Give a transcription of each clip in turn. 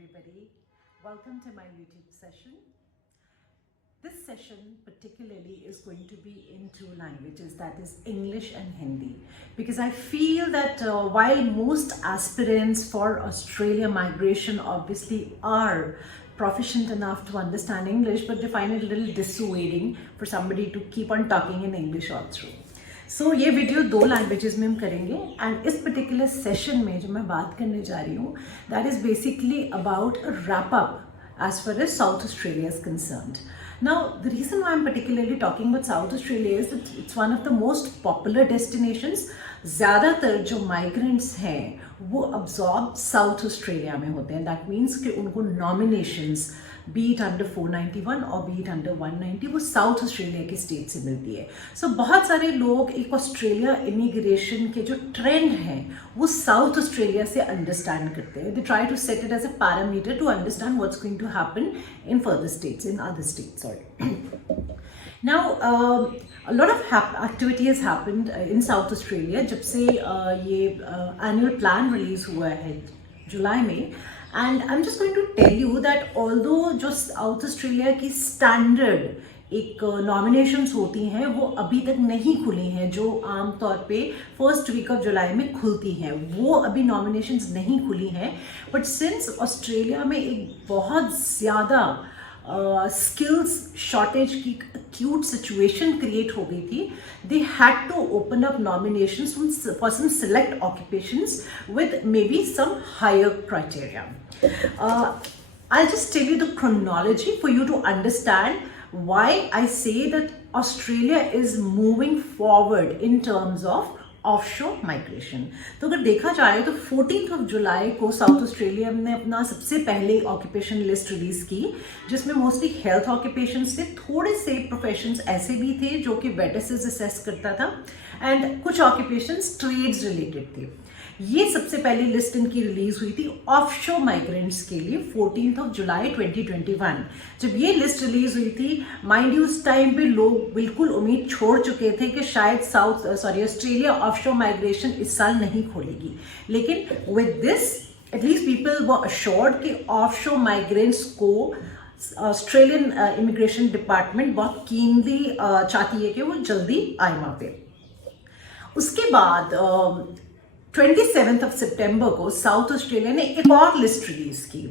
everybody. Welcome to my YouTube session. This session particularly is going to be in two languages, that is English and Hindi, because I feel that while most aspirants for Australia migration obviously are proficient enough to understand English, but they find it a little dissuading for somebody to keep on talking in English all through. So ये वीडियो दो लैंग्वेजेस में हम करेंगे एंड इस particular session में जो मैं बात करने जा रही हूँ that is basically about a wrap up as far as South Australia is concerned. Now, the reason why I'm particularly talking about South Australia is that it's one of the most popular destinations. ज़्यादातर जो migrants हैं वो absorb South Australia में होते हैं. That means कि उनको nominations be it under 491 or be it under 190 वो साउथ ऑस्ट्रेलिया की स्टेट से मिलती है. सो बहुत सारे लोग एक ऑस्ट्रेलिया इमिग्रेशन के जो ट्रेंड हैं वो साउथ ऑस्ट्रेलिया से अंडरस्टैंड करते हैं. They try to set it as a parameter to understand what's going to happen in further states, in other states. Sorry. Now, a lot of activity has happened in South Australia जब से ये annual plan release हुआ है जुलाई में. And I'm just going to tell you that although जो south Australia की स्टैंडर्ड एक नॉमिनेशंस होती हैं वो अभी तक नहीं खुली हैं, जो आमतौर पे फर्स्ट वीक ऑफ जुलाई में खुलती हैं, वो अभी नॉमिनेशंस नहीं खुली हैं. बट सिंस ऑस्ट्रेलिया में एक बहुत ज़्यादा स्किल्स शॉर्टेज की acute situation क्रिएट हो गई थी, they had to open up nominations for some select occupations with maybe some higher criteria. I'll just tell you the chronology for you to understand why I say that Australia is moving forward in terms of offshore migration. तो अगर देखा जाए तो 14 जुलाई को south Australia ने अपना सबसे पहले ऑक्यूपेशन लिस्ट रिलीज की, जिसमें मोस्टली हेल्थ ऑक्यूपेशंस थे, थोड़े से प्रोफेशंस ऐसे भी थे जो कि वेटेसिस असेस करता था एंड कुछ ऑक्यूपेशंस ट्रेड्स रिलेटेड थे. ये सबसे पहली लिस्ट इनकी रिलीज हुई थी ऑफशोर माइग्रेंट्स के लिए 14 जुलाई 2021. जब ये लिस्ट रिलीज हुई थी, माइंड यू उस टाइम पे लोग बिल्कुल उम्मीद छोड़ चुके थे कि शायद ऑस्ट्रेलिया ऑफशोर माइग्रेशन इस साल नहीं खोलेगी. लेकिन with this at least people were assured कि ऑफशोर माइग्रेंट्स को ऑस्ट्रेलियन इमिग्रेशन डिपार्टमेंट बहुत कीनली चाहती है कि वो जल्दी आए वहाँ पे. उसके बाद 27 सितंबर को साउथ ऑस्ट्रेलिया ने एक और लिस्ट रिलीज की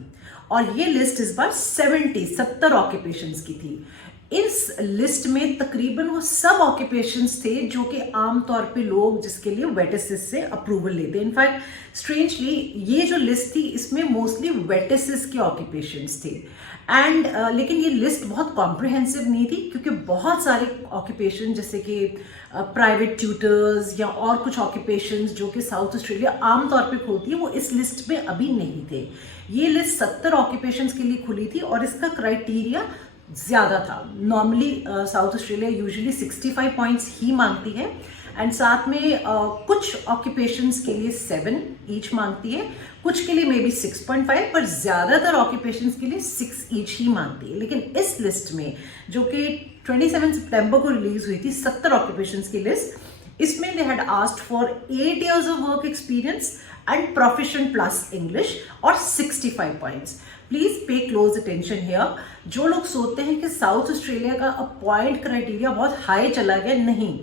और ये लिस्ट इस बार 70 ऑक्यूपेशंस की थी. इस लिस्ट में तकरीबन वो सब ऑक्यूपेशंस थे जो कि आमतौर पे लोग जिसके लिए वेटेसिस से अप्रूवल लेते हैं. इनफैक्ट स्ट्रेंजली ये जो लिस्ट थी इसमें मोस्टली वेटेसिस के ऑक्यूपेशंस थे एंड लेकिन ये लिस्ट बहुत कॉम्प्रिहेंसिव नहीं थी क्योंकि बहुत सारे ऑक्यूपेशन जैसे कि प्राइवेट ट्यूटर्स या और कुछ ऑक्यूपेशंस जो कि साउथ ऑस्ट्रेलिया आमतौर पे खोलती है वो इस लिस्ट में अभी नहीं थे. ये लिस्ट 70 ऑक्यूपेशंस के लिए खुली थी और इसका क्राइटेरिया ज़्यादा था. Normally South Australia usually 65 points ही मांगती है एंड साथ में कुछ ऑक्यूपेशंस के लिए 7 ईच मांगती है, कुछ के लिए मे बी 6.5, पर ज़्यादातर ऑक्यूपेशंस के लिए 6 ईच ही मांगती है. लेकिन इस लिस्ट में जो कि 27 सितंबर को रिलीज हुई थी 70 ऑक्यूपेशंस की लिस्ट, इसमें they had asked for 8 years of work experience and proficient plus English और 65 points. Please pay close attention here. जो लोग सोचते हैं कि साउथ ऑस्ट्रेलिया का अपॉइंट क्राइटेरिया बहुत हाई चला गया, नहीं.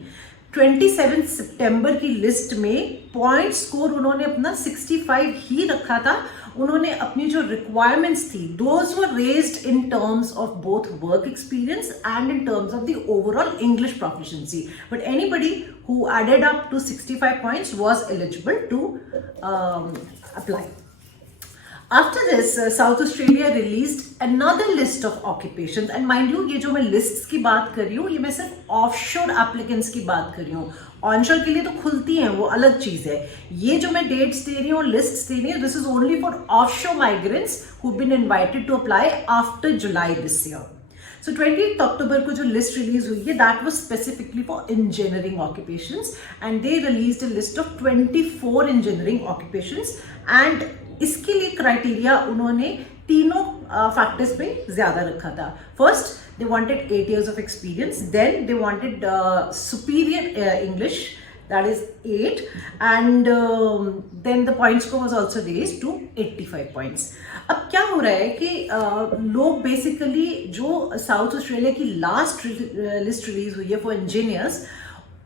27 सितंबर की लिस्ट में पॉइंट स्कोर उन्होंने अपना 65 ही रखा था. उन्होंने अपनी जो रिक्वायरमेंट्स थी those were raised in terms of both work experience and in terms of the overall English proficiency. But anybody who added up to 65 points was eligible to apply. After this, South Australia released another list of occupations and mind you ये जो मैं lists की बात कर रही हूँ ये मैं सिर्फ offshore applicants की बात कर रही हूँ. onshore के लिए तो खुलती हैं, वो अलग चीज़ है. ये जो मैं dates दे रही हूँ, lists दे रही हूँ, this is only for offshore migrants who've been invited to apply after July this year. So 20th October को जो list release हुई है that was specifically for engineering occupations and they released a list of 24 engineering occupations and इसके लिए क्राइटेरिया उन्होंने तीनों फैक्टर्स पे ज्यादा रखा था. First they wanted 8 years of experience, then they wanted superior English that is 8, and then the point score was also raised to 85 points. अब क्या हो रहा है कि लोग बेसिकली जो साउथ ऑस्ट्रेलिया की लास्ट लिस्ट रिलीज हुई है फॉर इंजीनियर्स,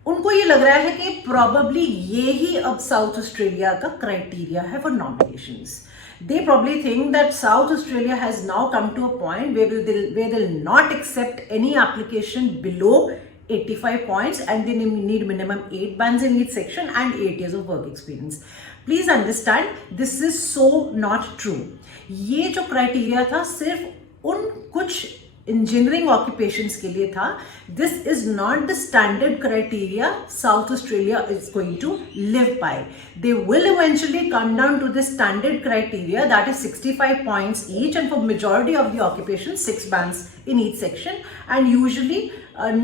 उनको ये लग रहा है कि प्रॉबली ये ही अब साउथ ऑस्ट्रेलिया का क्राइटेरिया है for nominations. They probably think that South Australia has now come to a point where they'll not accept any application below 85 points, and they need minimum 8 bands in each section and 8 years of work experience. Please understand, this is so not true. ये जो criteria था सिर्फ उन कुछ engineering occupations के लिए था. This is not the standard criteria South Australia is going to live by. They will eventually come down to the standard criteria that is 65 points each, and for majority of the occupation 6 bands in each section, and usually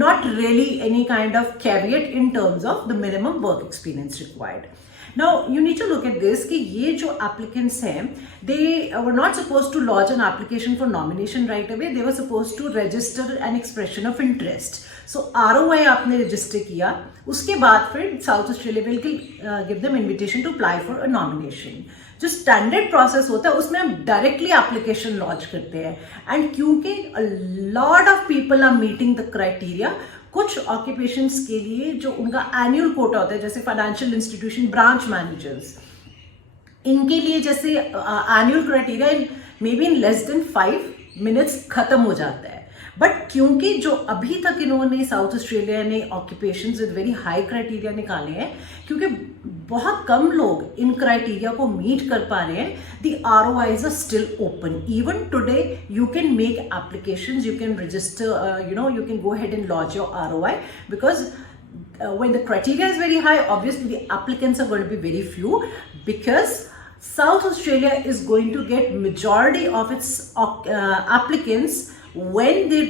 not really any kind of caveat in terms of the minimum work experience required. Now you need to look at this कि ये जो applicants हैं, they were not supposed to lodge an application for nomination right away. They were supposed to register an expression of interest. So ROI आपने register किया, उसके बाद फिर South Australia will give them invitation to apply for a nomination. जो standard process होता है उसमें हम डायरेक्टली एप्लीकेशन लॉन्च करते हैं, एंड क्योंकि a lot of people are meeting the criteria, कुछ ऑक्यूपेशंस के लिए जो उनका एनुअल कोटा होता है, जैसे फाइनेंशियल इंस्टीट्यूशन ब्रांच मैनेजर्स, इनके लिए जैसे annual criteria may be in less than 5 minutes खत्म हो जाता है. बट क्योंकि जो अभी तक इन्होंने साउथ ऑस्ट्रेलिया ने occupations with very high criteria निकाले हैं, क्योंकि बहुत कम लोग इन क्राइटेरिया को मीट कर पा रहे हैं, the ROIs are still open. Even today you can make applications, you can register, you can go ahead and lodge your ROI, because when the criteria is very high, obviously the applicants are going to be very few, because South Australia is going to get majority of its applicants when they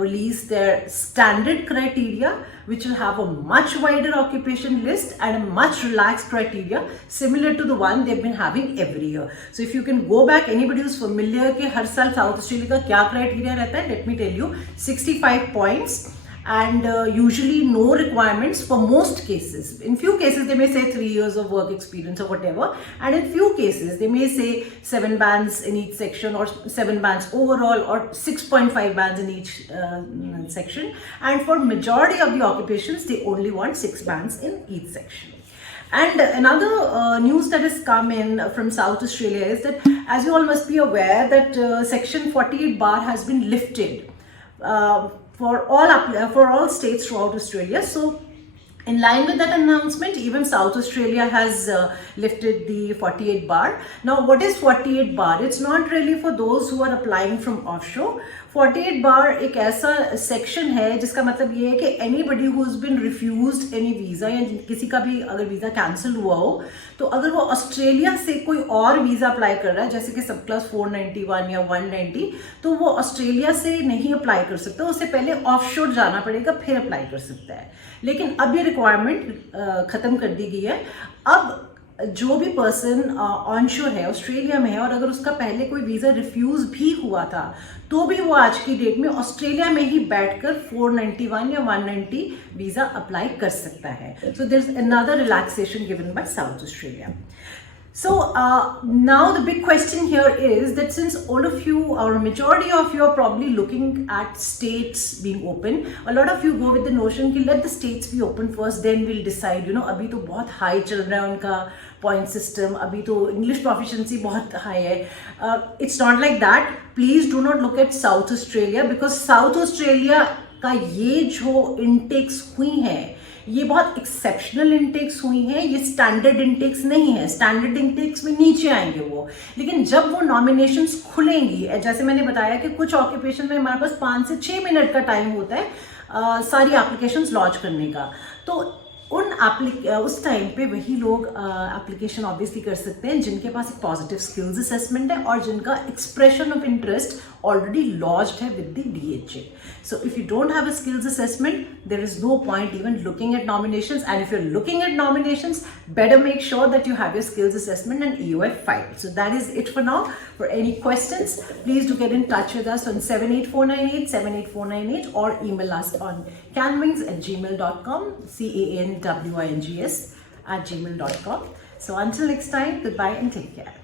release their standard criteria, which will have a much wider occupation list and a much relaxed criteria similar to the one they've been having every year. So if you can go back, anybody who's familiar कि हर साल South Australia का क्या criteria रहता है, let me tell you, 65 points, and usually no requirements for most cases. In few cases they may say 3 years of work experience or whatever, and in few cases they may say 7 bands in each section, or 7 bands overall, or 6.5 bands in each section, and for majority of the occupations they only want 6 bands in each section. And another news that has come in from South Australia is that, as you all must be aware, that section 48 bar has been lifted for all states throughout Australia. So in line with that announcement, even South Australia has lifted the 48 bar. Now what is 48 bar? It's not really for those who are applying from offshore. 48 bar एक ऐसा सेक्शन है जिसका मतलब ये है कि anybody who's been refused any visa, या किसी का भी अगर वीज़ा कैंसिल हुआ हो, तो अगर वो ऑस्ट्रेलिया से कोई और वीज़ा अप्लाई कर रहा है, जैसे कि सब क्लास 491 या 190, तो वो ऑस्ट्रेलिया से नहीं अप्लाई कर सकता, उससे पहले ऑफशोर जाना पड़ेगा, फिर अप्लाई कर सकता है. लेकिन अब ये रिक्वायरमेंट ख़त्म कर दी गई है. अब जो भी पर्सन ऑनशोर है, ऑस्ट्रेलिया में है, और अगर उसका पहले कोई वीज़ा रिफ्यूज़ भी हुआ था, तो भी वो आज की डेट में ऑस्ट्रेलिया में ही बैठकर 491 या 190 वीज़ा अप्लाई कर सकता है. So there is another relaxation given by South Australia. So now the big question here is that since all of you, or majority of you, are probably looking at states being open, a lot of you go with the notion कि let the states be open first, then we'll decide. अभी तो बहुत high चल रहा है उनका point system, अभी तो English proficiency बहुत high है. It's not like that. Please do not look at South Australia, because South Australia का ये जो intakes हुई हैं, ये बहुत एक्सेप्शनल इंटेक्स हुई हैं. ये स्टैंडर्ड इंटेक्स नहीं है. स्टैंडर्ड इंटेक्स में नीचे आएंगे वो, लेकिन जब वो नॉमिनेशंस खुलेंगी, जैसे मैंने बताया कि कुछ ऑक्यूपेशन में हमारे पास 5 से 6 मिनट का टाइम होता है सारी एप्लीकेशंस लॉन्च करने का, तो उस टाइम पे वही लोग एप्लीकेशन ऑब्वियसली कर सकते हैं जिनके पास एक पॉजिटिव स्किल्स असेसमेंट है और जिनका expression of interest already lodged है with the DHA. So if you don't have a skills assessment, there is no point even looking at nominations, and if you're looking at nominations, better make sure that you have your skills assessment and EOF filed. So that is it for now. For any questions, please do get in touch with us on 78498 78498, or email us on caanwings@gmail.com, CANWINGS wings@gmail.com. So until next time, goodbye and take care.